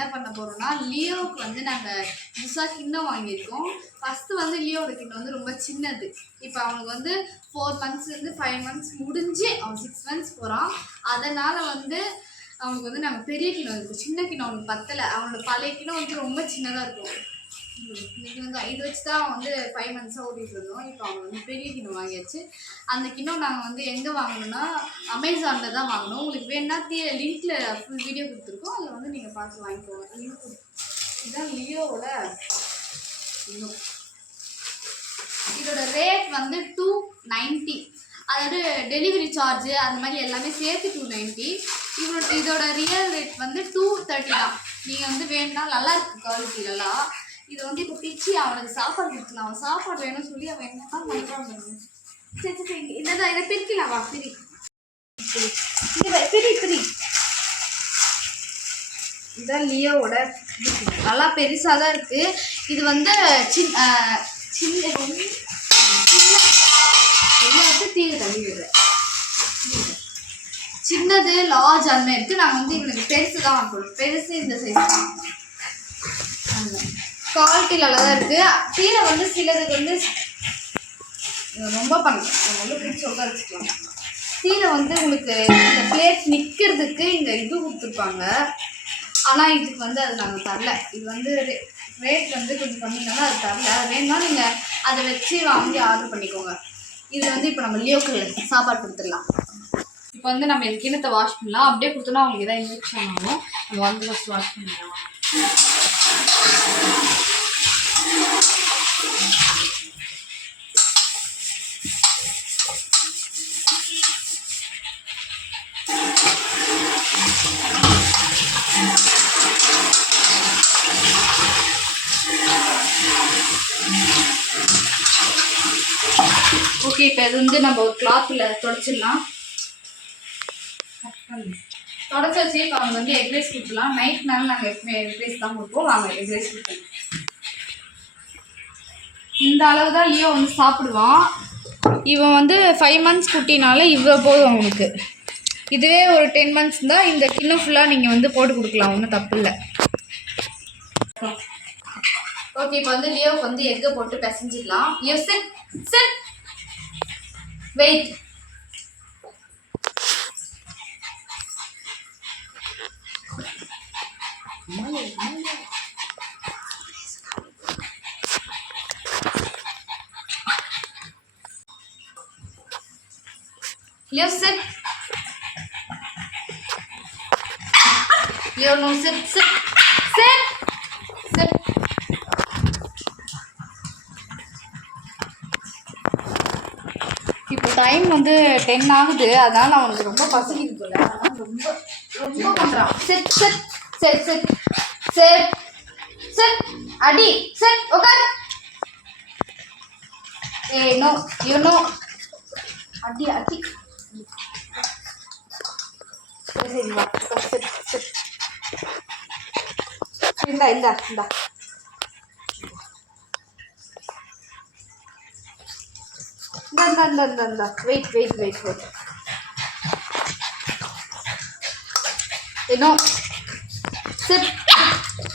என்ன பண்ண போகிறோம்னா லியோவுக்கு வந்து நாங்கள் புதுசாக கிண்ணம் வாங்கியிருக்கோம். ஃபஸ்ட்டு வந்து லியோவோட கிண்ணம் வந்து ரொம்ப சின்னது. இப்போ அவனுக்கு வந்து 4 months 5 months முடிஞ்சு அவன் 6 months போகிறான். அதனால் வந்து அவனுக்கு வந்து நாங்கள் பெரிய கிண்ணம் இருக்குது. சின்ன கிண்ணம் அவனுக்கு பத்தலை. அவனோட பழைய கிண்ணம் வந்து ரொம்ப சின்னதாக இருக்கும். இன்னைக்கு வந்து இது வச்சு தான் வந்து 5 months ஓடிட்டு இருந்தோம். இப்போ அவங்க வந்து பெரிய கிண்ணம் வாங்கியாச்சு. அந்த கிண்ணம் நாங்கள் வந்து எங்கே வாங்கணும்னா அமேசானில் தான் வாங்கினோம். உங்களுக்கு வேணுன்னா லிங்க்ல ஃபுல் வீடியோ கொடுத்துருக்கோம். அதில் வந்து நீங்கள் பார்த்து வாங்கிக்கோங்க. இதுதான் லியோவோட கிண்ணம். இதோட ரேட் வந்து 290. அதாவது டெலிவரி சார்ஜு அந்த மாதிரி எல்லாமே சேர்த்து 290. இதோட ரியல் ரேட் வந்து 230 தான். நீங்கள் வந்து வேணும்னா நல்லா இருக்குது குவாலிட்டிலலாம். இது வந்து இப்போ பிச்சு அவனுக்கு சாப்பாடு கொடுக்கலாம். அவன் சாப்பாடு வேணும்னு சொல்லி அவன் என்ன பண்ணுறாங்க. சரி சரி இதான் இதை பிரிக்கலாம். வா பிரி பிரி பிரி. இதுதான் லியோவோட நல்லா பெருசாக தான் இருக்குது. இது வந்து தீர தள்ளி விடுற சின்னது லார்ஜ் அந்த மாதிரி இருக்குது. நாங்கள் வந்து இவனுக்கு பெருசு தான் வாங்கணும். பெருசு இந்த சைஸ் தான். குவாலிட்டி நல்லா தான் இருக்குது. கீரை வந்து சிலதுக்கு வந்து ரொம்ப பண்ணலாம் சொல்ல வச்சுக்கலாம். கீரை வந்து உங்களுக்கு இந்த பிளேட் நிற்கிறதுக்கு இங்கே இது கொடுத்துருப்பாங்க. ஆனால் இதுக்கு வந்து அது நாங்கள் தரல. இது வந்து ரேட் வந்து கொஞ்சம் கம்மினால அது தரல. அது வேணும்னா நீங்கள் அதை வச்சு வாங்கி ஆர்டர் பண்ணிக்கோங்க. இது வந்து இப்போ நம்ம லியோக்கு சாப்பாடு கொடுத்துடலாம். இப்போ வந்து நம்ம இந்த கிணத்தை வாஷ் பண்ணலாம். அப்படியே கொடுத்தோன்னா அவங்களுக்கு எதாவது இன்ஜெக்ஷன் ஆகும். நம்ம வந்து ஃபஸ்ட் வாஷ் பண்ணிடலாம். ஓகே, இப்போ இது வந்து நம்ம ஒரு கிளாத்தில் தொடச்சிடலாம். தொடச்சி வச்சு இப்போ அவங்க வந்து எக் ரைஸ் கொடுத்துலாம். நைட்னால நாங்கள் எக் ரைஸ் தான் கொடுப்போம். வாங்க எக் ரைஸ் கொடுப்போம். இந்த அளவு தான் லியோ வந்து சாப்பிடுவான். இவன் வந்து 5 months குட்டினால இவ்வளோ போதும் அவனுக்கு. இதுவே ஒரு 10 months தான் இந்த கிண்ணம் ஃபுல்லாக நீங்கள் வந்து போட்டு கொடுக்கலாம். ஒன்றும் தப்பு இல்லை. ஓகே, இப்போ வந்து லியோவுக்கு வந்து எக்கை போட்டு பிசைஞ்சிடலாம். Leo sit sit wait. Leo, sit. Leo, no, sit, sit, sit, sit. இப்போ டைம் வந்து 10 ஆகுது. அதனால அவனுக்கு ரொம்ப பசிக்குது போல. ரொம்ப ரொம்ப பண்ணுறான். Sit sit sit sit sit sit. அடி சிட் உட்கார். ஏ நோ யூ நோ. அடி அடி. சரி வா சிட் சிட். இந்தா இந்தா இந்தா. இந்த வெயிட் வெயிட் வெயிட் வெயிட். ஏனோ சிட்.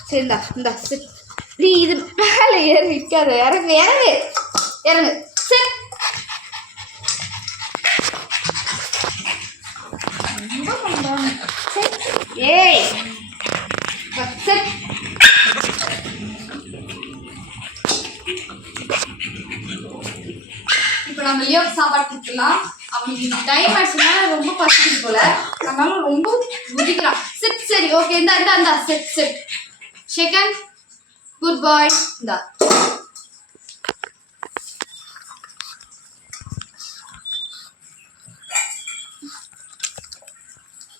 சரி இந்தா இந்தா சிட். நீ இது மேலே ஏறி நிற்காத. இறங்கு இறங்கு இறங்கு. சிட். ரொம்ப பண்ணுறாங்க. சிட். ஏய் சிட். இப்போ நம்ம லியோக்கு சாப்பாடு கொடுத்துடலாம். அவனுக்கு டைம் ஆச்சுன்னா ரொம்ப பசிக்குது போல. அதனால ரொம்ப குதிக்கிறான். சிட். சரி ஓகே இந்தா இந்தா இந்தா சிட் சிட். செகண்ட் குட் பாய். இந்தா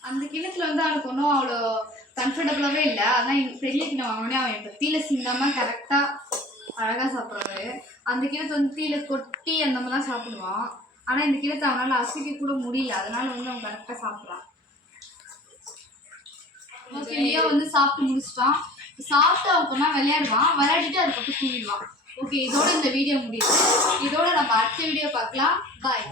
அந்த கிணத்துல வந்து அவனுக்கு ஒன்றும் அவ்வளோ கம்ஃபர்டபுளாகவே இல்லை. அதான் பெரிய கிணம் வாங்கினே அவன் இப்போ தீல சிந்தாமல் கரெக்டாக அழகாக சாப்பிட்றாரு. அந்த கிணத்தை வந்து தீல கொட்டி அந்த மாதிரிலாம் சாப்பிடுவான். ஆனால் இந்த கிணத்தை அவனால் அசைக்க கூட முடியல. அதனால வந்து அவன் கரெக்டாக சாப்பிட்றான். ஓகே, லியோ வந்து சாப்பிட்டு முடிச்சிட்டான். சாப்பிட்டு அவன் கொண்டா விளையாடுவான். விளையாடிட்டு அதுக்கப்புறம் தூங்கிடுவான். ஓகே, இதோட இந்த வீடியோ முடியுது. இதோட நம்ம அடுத்த வீடியோ பார்க்கலாம். பாய்.